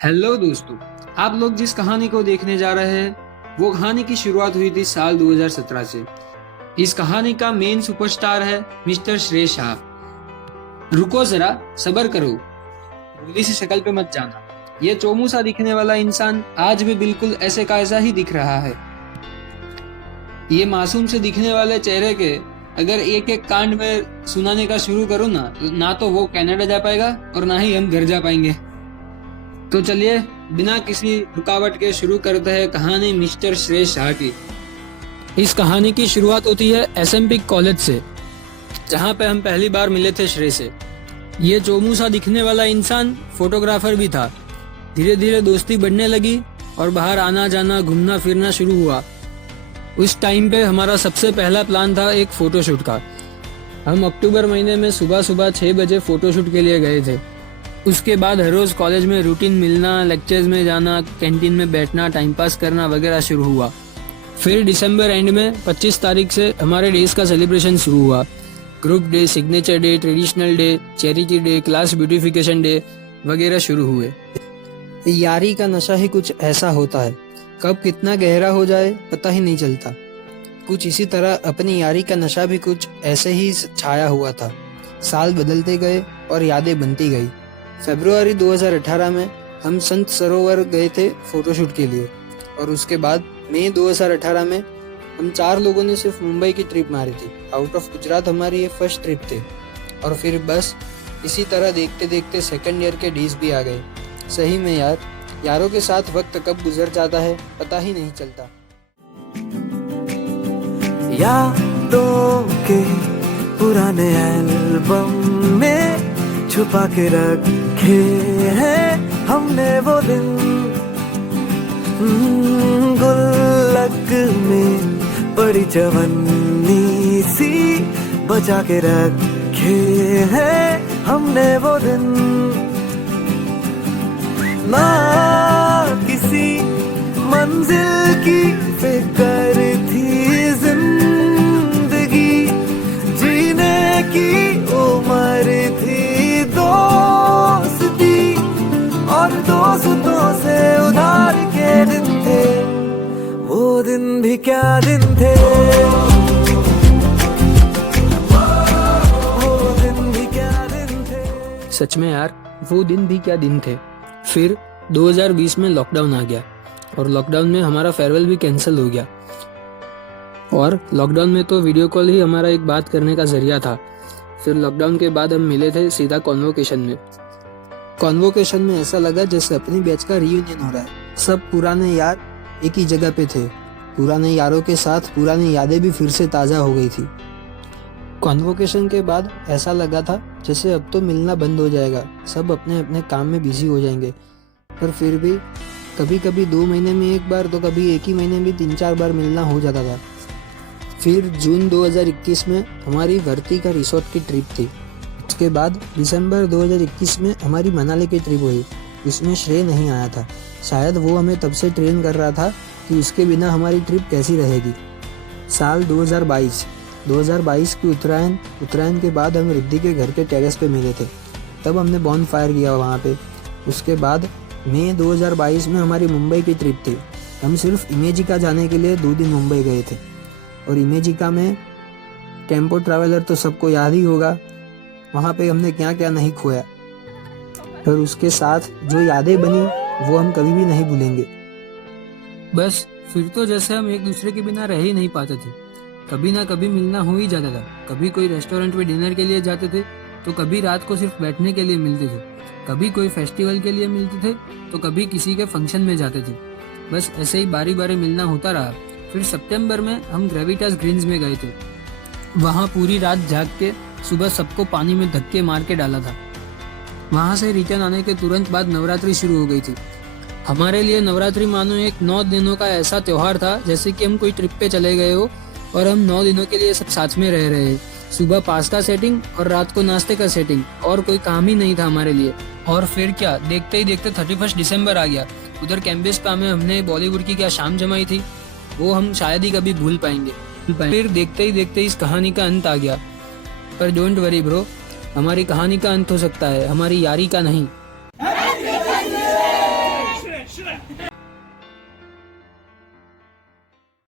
Hello दोस्तों, आप लोग जिस कहानी को देखने जा रहे हैं वो कहानी की शुरुआत हुई थी साल 2017 से। इस कहानी का मेन सुपरस्टार है मिस्टर श्रेय शाह। रुको जरा, सब्र करो, भूली सी शक्ल पे मत जाना। ये चोमू सा दिखने वाला इंसान आज भी बिल्कुल ऐसे का ऐसा ही दिख रहा है। ये मासूम से दिखने वाले चेहरे के अगर एक एक कांड में सुनाने का शुरू करूँ ना तो वो कनाडा जा पाएगा और ना ही हम घर जा पाएंगे। तो चलिए बिना किसी रुकावट के शुरू करते हैं कहानी मिस्टर श्रेय शाह की। इस कहानी की शुरुआत होती है एसएमपी कॉलेज से, जहाँ पे हम पहली बार मिले थे श्रेय से। ये चोमू सा दिखने वाला इंसान फोटोग्राफर भी था। धीरे धीरे दोस्ती बढ़ने लगी और बाहर आना जाना घूमना फिरना शुरू हुआ। उस टाइम पे हमारा सबसे पहला प्लान था एक फोटोशूट का। हम अक्टूबर महीने में सुबह सुबह 6 बजे फोटोशूट के लिए गए थे। उसके बाद हर रोज कॉलेज में रूटीन मिलना, लेक्चर्स में जाना, कैंटीन में बैठना, टाइम पास करना वगैरह शुरू हुआ। फिर दिसंबर एंड में 25 तारीख से हमारे डेज का सेलिब्रेशन शुरू हुआ। Group day, signature day, traditional day, charity day, class beautification day वगैरह शुरू हुए। यारी का नशा ही कुछ ऐसा होता है, कब कितना गहरा हो जाए पता ही नहीं चलता। कुछ इसी तरह अपनी यारी का नशा भी कुछ ऐसे ही छाया हुआ था। साल बदलते गए और यादें बनती गई। फरवरी 2018 में हम संत सरोवर गए थे फोटोशूट के लिए, और उसके बाद मई 2018 में हम 4 लोगों ने सिर्फ मुंबई की ट्रिप मारी थी। आउट ऑफ गुजरात हमारी ये फर्स्ट ट्रिप थी। और फिर बस इसी तरह देखते देखते सेकंड ईयर के डेज भी आ गए। सही में यार, यारों के साथ वक्त कब गुजर जाता है पता ही नहीं चलता। यादों के पुराने एल्बम में छुपा के रखे हैं हमने वो दिन, गुल्लक में पड़ी जवानी सी बचा के रखे हैं हमने वो दिन। ना किसी मंजिल की फिक्र थी, जिंदगी जीने की उम्र थी। दोस्ती और दोस्तों से उधार के दिन थे, वो दिन भी क्या दिन थे, वो दिन भी क्या दिन थे। सच में यार, वो दिन भी क्या दिन थे। फिर 2020 में लॉकडाउन आ गया और लॉकडाउन में हमारा फेयरवेल भी कैंसिल हो गया। और लॉकडाउन में तो वीडियो कॉल ही हमारा एक बात करने का जरिया था। फिर लॉकडाउन के बाद हम मिले थे सीधा कॉन्वोकेशन में। कॉन्वोकेशन में ऐसा लगा जैसे अपनी बैच का रियूनियन हो रहा है। सब पुराने यार एक ही जगह पे थे। पुराने यारों के साथ पुरानी यादें भी फिर से ताज़ा हो गई थी। कॉन्वोकेशन के बाद ऐसा लगा था जैसे अब तो मिलना बंद हो जाएगा, सब अपने अपने काम में बिजी हो जाएंगे। पर फिर भी कभी कभी 2 महीने में एक बार तो कभी एक ही महीने में 3-4 बार मिलना हो जाता था। फिर जून 2021 में हमारी भर्ती का रिसोर्ट की ट्रिप थी। उसके बाद दिसंबर 2021 में हमारी मनाली की ट्रिप हुई। इसमें श्रेय नहीं आया था। शायद वो हमें तब से ट्रेन कर रहा था कि उसके बिना हमारी ट्रिप कैसी रहेगी। साल 2022 की उत्तरायण के बाद हम रिद्धि के घर के टेरेस पे मिले थे। तब हमने बॉन फायर किया वहाँ पे। उसके बाद मई 2022 में हमारी मुंबई की ट्रिप थी। हम सिर्फ इमेजिका जाने के लिए 2 दिन मुंबई गए थे। और इमेजिका में टेम्पो ट्रैवलर तो सबको याद ही होगा। वहाँ पे हमने क्या क्या नहीं खोया, और उसके साथ जो यादें बनी वो हम कभी भी नहीं भूलेंगे। बस फिर तो जैसे हम एक दूसरे के बिना रह ही नहीं पाते थे। कभी ना कभी मिलना हो ही जाता था। कभी कोई रेस्टोरेंट में डिनर के लिए जाते थे, तो कभी रात को सिर्फ बैठने के लिए मिलते थे। कभी कोई फेस्टिवल के लिए मिलते थे, तो कभी किसी के फंक्शन में जाते थे। बस ऐसे ही बारी बारी मिलना होता रहा। फिर सितंबर में हम ग्रेविटास ग्रीन्स में गए थे। वहाँ पूरी रात जाग के सुबह सबको पानी में धक्के मार के डाला था। वहाँ से रिटर्न आने के तुरंत बाद नवरात्रि शुरू हो गई थी। हमारे लिए नवरात्रि मानो एक 9 दिनों का ऐसा त्योहार था जैसे कि हम कोई ट्रिप पे चले गए हो और हम 9 दिनों के लिए सब साथ में रह रहे हैं। सुबह पास्ता सेटिंग और रात को नाश्ते का सेटिंग, और कोई काम ही नहीं था हमारे लिए। और फिर क्या, देखते ही देखते 31 दिसंबर आ गया। उधर कैंपस पे हमने बॉलीवुड की क्या शाम जमाई थी, वो हम शायद ही कभी भूल पाएंगे। फिर देखते ही देखते इस कहानी का अंत आ गया। पर डोंट वरी ब्रो, हमारी कहानी का अंत हो सकता है, हमारी यारी का नहीं।